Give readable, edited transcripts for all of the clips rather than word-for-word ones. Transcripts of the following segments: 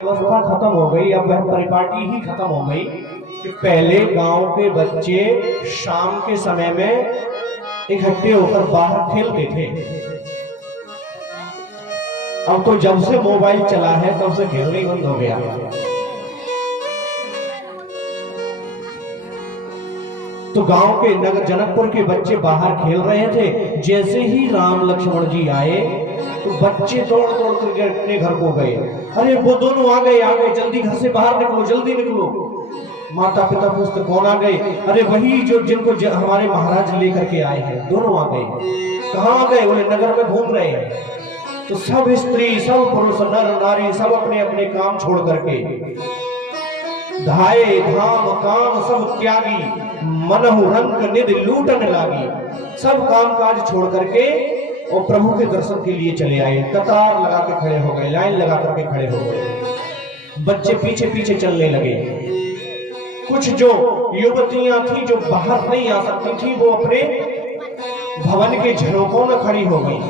व्यवस्था खत्म हो गई, अब वह परिपाटी ही खत्म हो गई कि पहले गांव के बच्चे शाम के समय में इकट्ठे होकर बाहर खेलते थे। अब तो जब से मोबाइल चला है तब से खेलना ही बंद हो गया। तो गांव के नगर जनकपुर के बच्चे बाहर खेल रहे थे, जैसे ही राम लक्ष्मण जी आए तो बच्चे दौड़ दौड़ करके अपने घर को गए। अरे वो दोनों आ गए, जल्दी घर से बाहर निकलो, जल्दी निकलो। माता पिता पूछते कौन आ गए? अरे वही जो जिनको हमारे महाराज लेकर के आए हैं, दोनों आ गए। कहाँ आ गए? बोले नगर में घूम रहे हैं। तो सब स्त्री, सब पुरुष, नर नारी सब अपने अपने काम छोड़ करके धाये धाम काम सब त्यागी, मनहु रंग निधि लूटन लागी। सब काम काज छोड़ करके और प्रभु के दर्शन के लिए चले आए। कतार लगा के खड़े हो गए, लाइन लगा करके खड़े हो गए। बच्चे पीछे पीछे चलने लगे। कुछ जो युवतियां थी जो बाहर नहीं आ सकती थी, वो अपने भवन के झरोकों में खड़ी हो गई।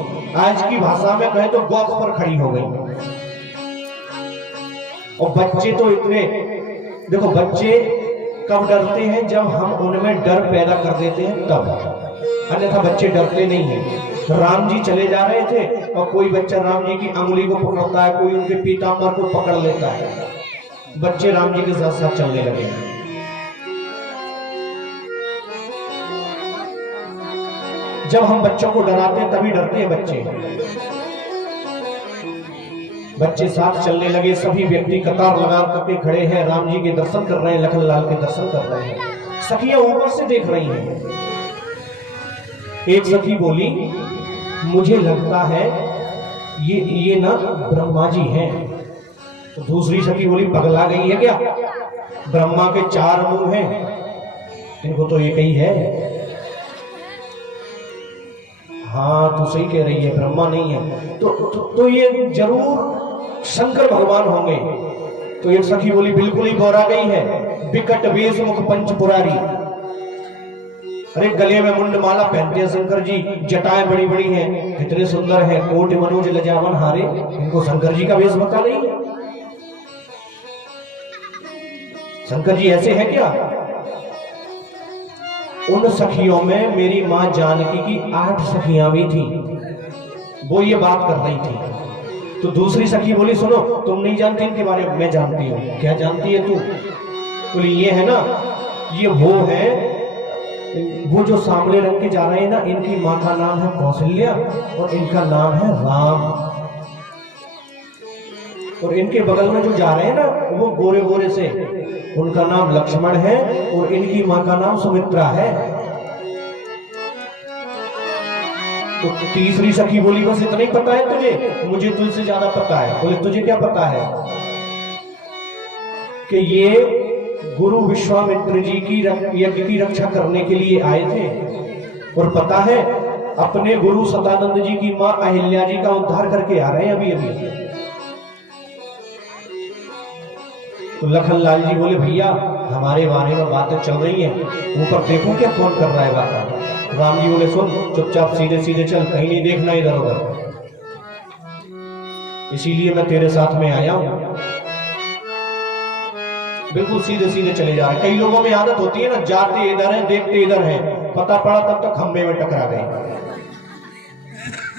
आज की भाषा में कहे तो गौख पर खड़ी हो गई। और बच्चे तो इतने, देखो बच्चे कब डरते हैं? जब हम उनमें डर पैदा कर देते हैं तब, अन्यथा बच्चे डरते नहीं हैं। राम जी चले जा रहे थे और कोई बच्चा राम जी की अंगुली को पकड़ता है, कोई उनके पीताम्बर को पकड़ लेता है। बच्चे राम जी के साथ साथ चलने लगे। जब हम बच्चों को डराते हैं तभी डरते हैं बच्चे। बच्चे साथ चलने लगे। सभी व्यक्ति कतार लगा करके खड़े हैं, राम जी के दर्शन कर रहे हैं, लखन लाल के दर्शन कर रहे हैं। सखियां ऊपर से देख रही हैं। एक सखी बोली, मुझे लगता है ये ना ब्रह्मा जी हैं। तो दूसरी सखी बोली, पगला गई है क्या? ब्रह्मा के 4 मुंह हैं, इनको तो एक ही है। हाँ तो सही कह रही है, ब्रह्मा नहीं है तो ये जरूर शंकर भगवान होंगे। तो एक सखी बोली, बिल्कुल ही बोरा गई है, विकट वेश मुख पंच पुरारी। अरे गले में मुंड माला पहनते हैं शंकर जी, जटाएं बड़ी बड़ी हैं, कितने सुंदर हैं, कोटि मनोज लजावन हारे। इनको शंकर जी का वेश पता नहीं है? शंकर जी ऐसे है क्या? उन सखियों में मेरी मां जानकी की 8 सखियां भी थी, वो ये बात कर रही थी। तो दूसरी सखी बोली, सुनो तुम नहीं जानती इनके बारे में, मैं जानती हूँ। क्या जानती है तू? बोली ये है ना, ये वो है, वो जो सांवले रंग के जा रहे हैं ना, इनकी माँ का नाम है कौशल्या और इनका नाम है राम। और इनके बगल में जो जा रहे हैं ना, वो गोरे गोरे से, उनका नाम लक्ष्मण है और इनकी मां का नाम सुमित्रा है। तो तीसरी सखी बोली, बस इतना ही पता है तुझे? मुझे तुझसे ज्यादा पता है। बोले तुझे क्या पता है? कि ये गुरु विश्वामित्र जी की यज्ञ की रक्षा करने के लिए आए थे, और पता है अपने गुरु सदानंद जी की मां अहिल्या जी का उद्धार करके आ रहे हैं अभी अभी। तो लखन लाल जी बोले, भैया हमारे बारे में बातें चल रही हैं, ऊपर देखो क्या कौन कर रहा है बात। राम जी बोले, सुन चुपचाप सीधे सीधे चल, कहीं नहीं देखना इधर उधर, इसीलिए मैं तेरे साथ में आया हूं। बिल्कुल सीधे सीधे चले जा रहे। कई लोगों में आदत होती है ना, जाते इधर है देखते इधर है, पता पड़ा तब तक खंबे में टकरा गए।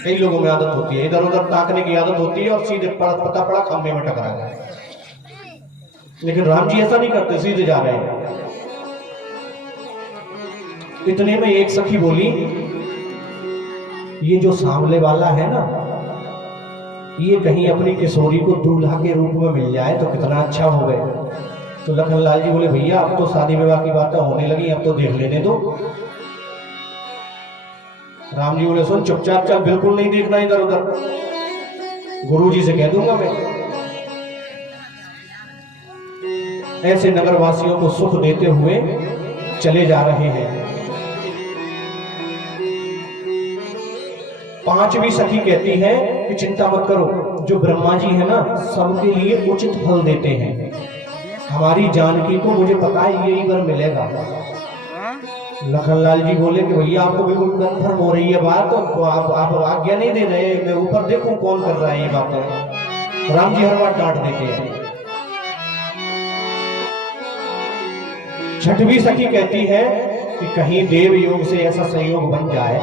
कई लोगों में आदत होती है, इधर उधर ताकने की आदत होती है और सीधे पता पड़ा खंबे में टकरा गए। लेकिन राम जी ऐसा नहीं करते, सीधे जा रहे हैं। इतने में एक सखी बोली, ये जो सांवले वाला है ना, ये कहीं अपनी किशोरी को दूल्हा के रूप में मिल जाए तो कितना अच्छा हो गए। तो लखन लाल जी बोले, भैया अब तो शादी विवाह की बातें होने लगी, अब तो देख लेने दो। राम जी बोले, सुन चुपचाप चल, बिल्कुल नहीं देखना इधर उधर, गुरु जी से कह दूंगा मैं। ऐसे नगरवासियों को सुख देते हुए चले जा रहे हैं। 5वीं सखी कहती है कि चिंता मत करो, जो ब्रह्मा जी है ना सबके लिए उचित फल देते हैं। हमारी जानकी को मुझे पता है यही वर मिलेगा। लखन लाल जी बोले कि भैया आपको बिल्कुल कन्फर्म हो रही है बात, तो आप आज्ञा नहीं दे रहे, मैं ऊपर देखूं कौन कर रहा है ये बातें। राम जी हर बार डांट देते हैं। छठवीं सखी कहती है कि कहीं देव योग से ऐसा संयोग बन जाए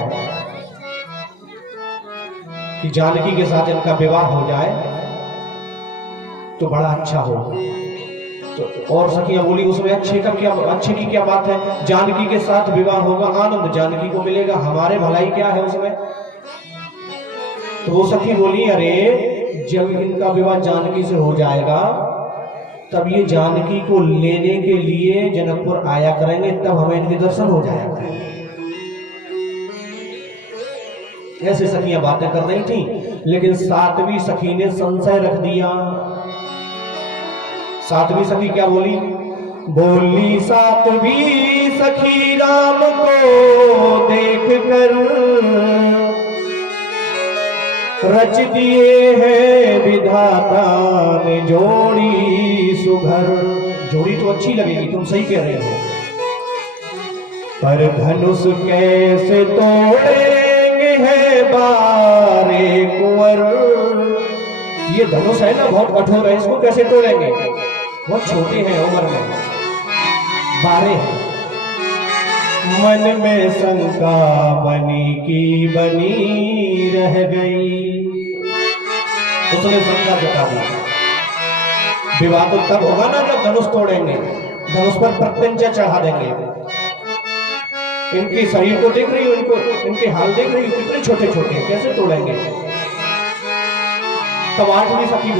कि जानकी के साथ इनका विवाह हो जाए तो बड़ा अच्छा हो। तो और सखियां बोली उसमें अच्छे की क्या बात है, जानकी के साथ विवाह होगा, आनंद जानकी को मिलेगा, हमारे भलाई क्या है उसमें। तो वो सखी बोली अरे जब इनका विवाह जानकी से हो जाएगा तब ये जानकी को लेने के लिए जनकपुर आया करेंगे, तब हमें इनके दर्शन हो जाया करेंगे। ऐसे सखियां बातें कर रही थी, लेकिन सातवीं सखी ने संशय रख दिया। सातवीं सखी क्या बोली? बोली सातवीं सखी राम को देख कर रच दिए हैं विधाता ने जोड़ी सुघर। जोड़ी तो अच्छी लगेगी, तुम सही कह रहे हो, पर धनुष कैसे तोड़ेंगे है बारे कुंवर। ये धनुष है ना बहुत कठोर है, इसको कैसे तोड़ेंगे, बहुत छोटे हैं उम्र में, 12 हैं। मन में शंका बनी की बनी रह गई, उसने शंका जता दी। विवाह तो तब होगा ना जब धनुष तोड़ेंगे, धनुष पर प्रत्यंचा चढ़ा देंगे। इनके शरीर को देख रही हो, इनके हाल देख रही हो, कितने छोटे छोटे, कैसे तोड़ेंगे। तब 8वीं सखी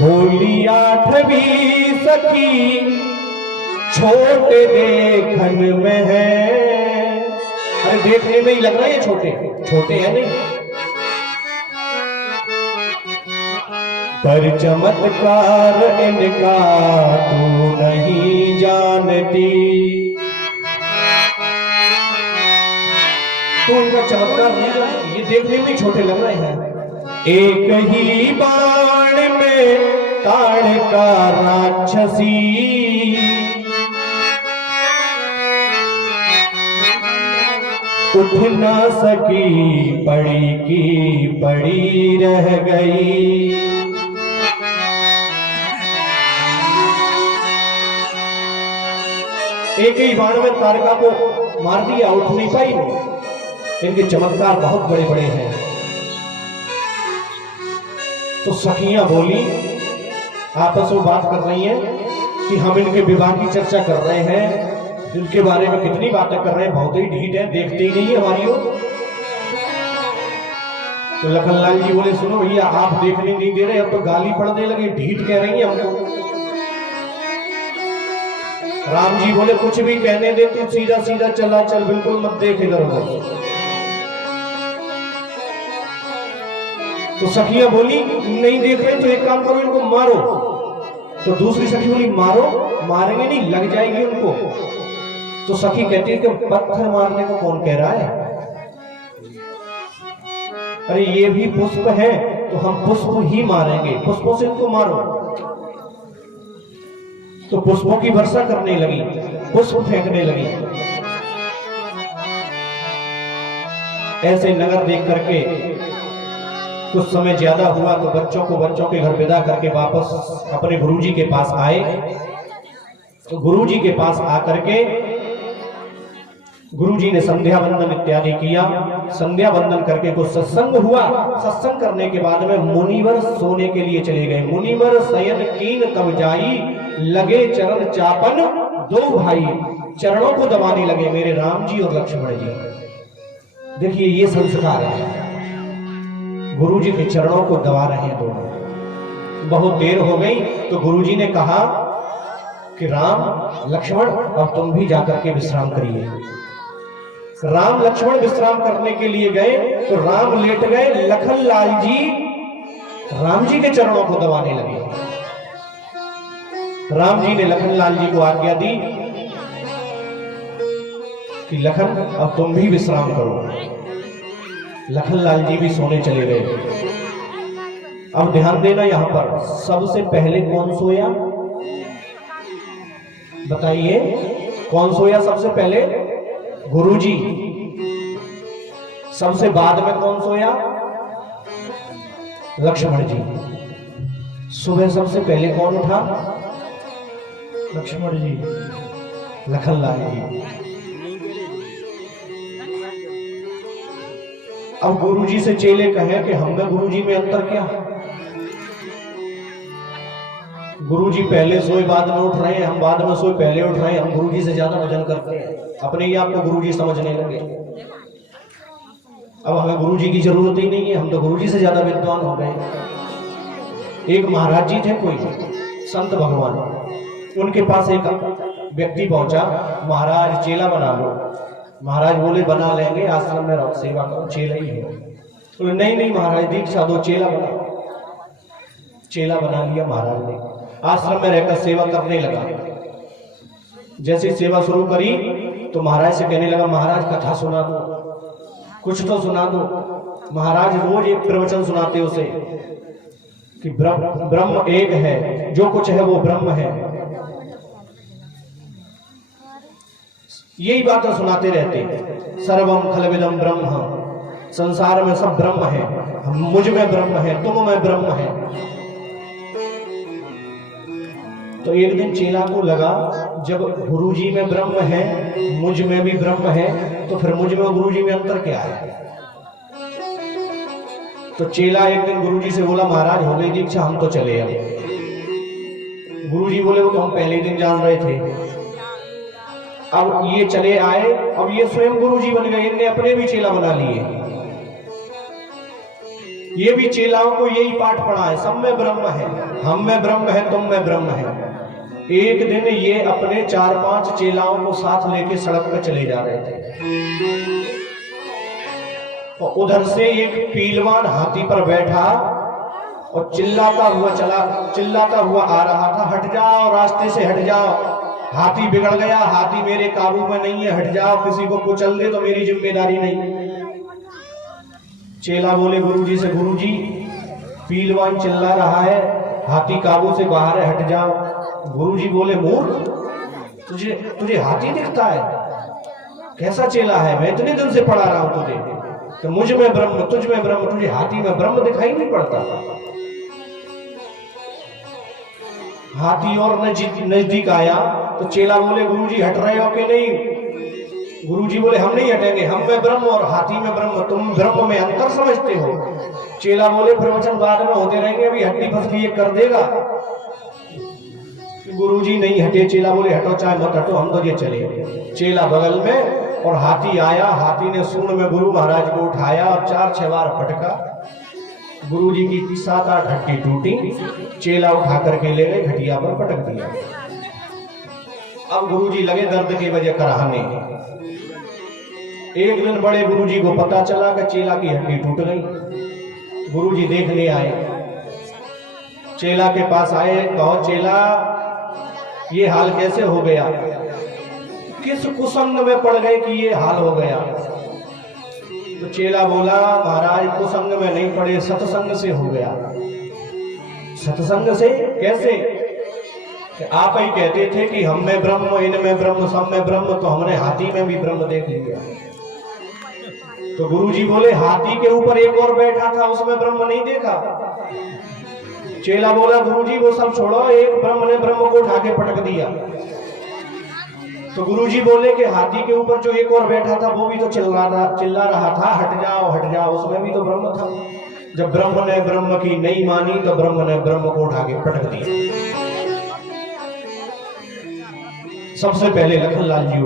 बोली 8वीं सखी छोटे देखन में है। अरे देखने में ही लग रहा है ये छोटे हैं नहीं, पर चमत्कार इनका तू नहीं जानती। तो इनका चमत्कार नहीं जानती, ये देखने में ही छोटे लग रहे हैं। एक ही बाण में ताड़ का राक्षसी, उठ ना सकी पड़ी की पड़ी रह गई। एक ही बाण में तारका को मार दिया, उठ नहीं पाई। इनके चमत्कार बहुत बड़े बड़े हैं। तो सखियां बोली, आपस में बात कर रही हैं कि हम इनके विवाह की चर्चा कर रहे हैं, इनके बारे में कितनी बातें कर रहे हैं, बहुत ही ढीठ है, देखते ही नहीं है हमारी ओर। तो लखनलाल जी बोले सुनो भैया, आप देखने नहीं दे रहे, अब तो गाली पड़ने लगे, ढीठ कह रही है हमको। राम जी बोले कुछ भी कहने दे, तू सीधा सीधा चला चल, बिल्कुल मत देख इधर उधर। तो सखियां बोली नहीं देख रहे तो एक काम करो, इनको मारो। तो दूसरी सखी बोली मारो, मारेंगे नहीं, लग जाएगी उनको। तो सखी कहती है कि पत्थर मारने को कौन कह रहा है, अरे ये भी पुष्प है तो हम पुष्प ही मारेंगे, पुष्पों से इनको मारो। तो पुष्पों की वर्षा करने लगी, पुष्प फेंकने लगी। ऐसे नगर देख करके कुछ समय ज्यादा हुआ तो बच्चों के घर विदा करके वापस अपने गुरुजी के पास आए। तो गुरुजी के पास आकर के गुरुजी ने संध्या वंदन इत्यादि किया। संध्या वंदन करके कुछ सत्संग हुआ। सत्संग करने के बाद में मुनिवर सोने के लिए चले गए। मुनिवर शयन कीन तब जाई, लगे चरण चापन दो भाई। चरणों को दबाने लगे मेरे राम जी और लक्ष्मण जी। देखिए ये संस्कार है, गुरुजी के चरणों को दबा रहे हैं दोनों। बहुत देर हो गई तो गुरुजी ने कहा कि राम लक्ष्मण अब तुम भी जाकर के विश्राम करिए। राम लक्ष्मण विश्राम करने के लिए गए तो राम लेट गए, लखनलाल जी राम जी के चरणों को दबाने लगे। राम जी ने लखनलाल जी को आज्ञा दी कि लखन अब तुम भी विश्राम करो। लखनलाल जी भी सोने चले गए। अब ध्यान देना, यहां पर सबसे पहले कौन सोया बताइए, कौन सोया सबसे पहले? गुरुजी। सबसे बाद में कौन सोया? लक्ष्मण जी। सुबह सबसे पहले कौन उठा? लक्ष्मण जी। लखनलाल जी। अब गुरुजी से चेले कहे कि हम में गुरुजी में अंतर क्या? गुरुजी पहले सोए बाद में उठ रहे हैं, हम बाद में सोए पहले उठ रहे हैं, हम गुरुजी से ज्यादा भजन करते हैं, अपने ही आप को गुरुजी समझने लगे। अब हमें गुरुजी की जरूरत ही नहीं है, हम तो गुरुजी से ज्यादा विद्वान हो गए। एक महाराज जी थे, कोई संत भगवान, उनके पास एक व्यक्ति पहुंचा, महाराज चेला बना लो। महाराज बोले बना लेंगे, आश्रम में रहो, सेवा करो, चेला ही है। बोले नहीं नहीं महाराज, दीक्षा दो, चेला बना। चेला बना लिया महाराज ने, आश्रम में रहकर सेवा करने लगा। जैसे सेवा शुरू करी तो महाराज से कहने लगा, महाराज कथा सुना दो, कुछ तो सुना दो। महाराज रोज एक प्रवचन सुनाते उसे कि ब्रह्म एक है, जो कुछ है वो ब्रह्म है। यही बातें सुनाते रहते, सर्वम खलविदम ब्रह्म, संसार में सब ब्रह्म है, मुझ में ब्रह्म है, तुम में ब्रह्म है। तो एक दिन चेला को लगा, जब गुरुजी में ब्रह्म है, मुझ में भी ब्रह्म है, तो फिर मुझ में गुरुजी में अंतर क्या है? तो चेला एक दिन गुरुजी से बोला, महाराज हो गई दीक्षा, हम तो चले अब। गुरुजी बोले, वो तो हम पहले दिन जान रहे थे। अब ये चले आए, अब ये स्वयं गुरुजी बन गए, इनने अपने भी चेला बना लिए। ये भी चेलाओं को यही पाठ पढ़ा है, सब में ब्रह्म है, हम में ब्रह्म है, तुम में ब्रह्म है। एक दिन ये अपने 4-5 चेलाओं को साथ लेके सड़क पर चले जा रहे थे, और उधर से एक पीलवान हाथी पर बैठा और चिल्लाता हुआ आ रहा था, हट जाओ, रास्ते से हट जाओ, हाथी बिगड़ गया, हाथी मेरे काबू में नहीं है, हट जाओ, किसी को कुचल दे तो मेरी जिम्मेदारी नहीं। चेला बोले गुरुजी से, गुरुजी पीलवान चिल्ला रहा है, हाथी काबू से बाहर है, हट जाओ। गुरुजी बोले, मूर्ख, तुझे हाथी दिखता है? कैसा चेला है, मैं इतने दिन से पढ़ा रहा हूं तुझे कि मुझ में ब्रह्म, तुझ में ब्रह्म, तुझे हाथी में ब्रह्म दिखाई नहीं पड़ता। हाथी और नजदीक आया तो चेला बोले, गुरुजी हट रहे हो कि नहीं? गुरुजी बोले, हम नहीं हटेंगे, हम में ब्रह्म और हाथी में ब्रह्म, तुम ब्रह्म में अंतर समझते हो। चेला बोले, प्रवचन बाद में होते रहेंगे, अभी हड्डी फसली ये कर देगा। गुरुजी नहीं हटे, चेला बोले, हटो चाहे मत हटो, हम तो ये चले। चेला बगल में और हाथी आया, हाथी ने सूंड में गुरु महाराज को उठाया और 4-6 बार फटका। गुरुजी की 7-8 हड्डी टूटी, चेला उठा करके ले गए, घटिया पर पटक दिया। अब गुरुजी लगे दर्द की वजह कराहने। एक दिन बड़े गुरुजी को पता चला कि चेला की हड्डी टूट गई। गुरुजी देखने आए, चेला के पास आए, कहो चेला ये हाल कैसे हो गया, किस कुसंग में पड़ गए कि ये हाल हो गया? तो चेला बोला, महाराज कुसंग में नहीं पड़े, सत्संग से हो गया। सत्संग से कैसे? आप ही कहते थे कि हम में ब्रह्म, इनमें ब्रह्म, सब में ब्रह्म, तो हमने हाथी में भी ब्रह्म देख लिया। तो गुरुजी बोले, हाथी के ऊपर एक और बैठा था, उसमें ब्रह्म नहीं देखा? चेला बोला, गुरुजी वो सब छोड़ो, एक ब्रह्म ने ब्रह्म को उठा के पटक दिया। तो गुरुजी बोले कि हाथी के ऊपर जो एक और बैठा था वो भी तो चिल्ला रहा था, हट जाओ हट जाओ, उसमें भी तो ब्रह्म था। जब ब्रह्म ने ब्रह्म की नहीं मानी तो ब्रह्म ने ब्रह्म को उठा के पटक दिया। सबसे पहले लखनलाल जी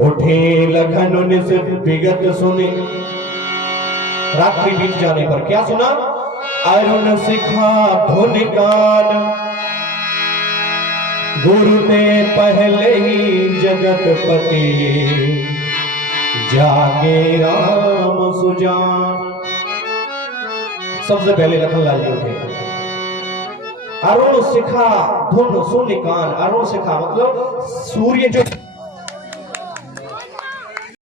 उठे लखन से विगत सुने। रात्रि बीत जाने पर क्या सुना? अरुण सिखा धुन कान, गुरु ते पहले ही जगतपति, जागे राम सुजान। सबसे पहले लखनलाल जी उठे। अरुण शिखा धुन सुन कान। अरुण शिखा मतलब सूर्य जो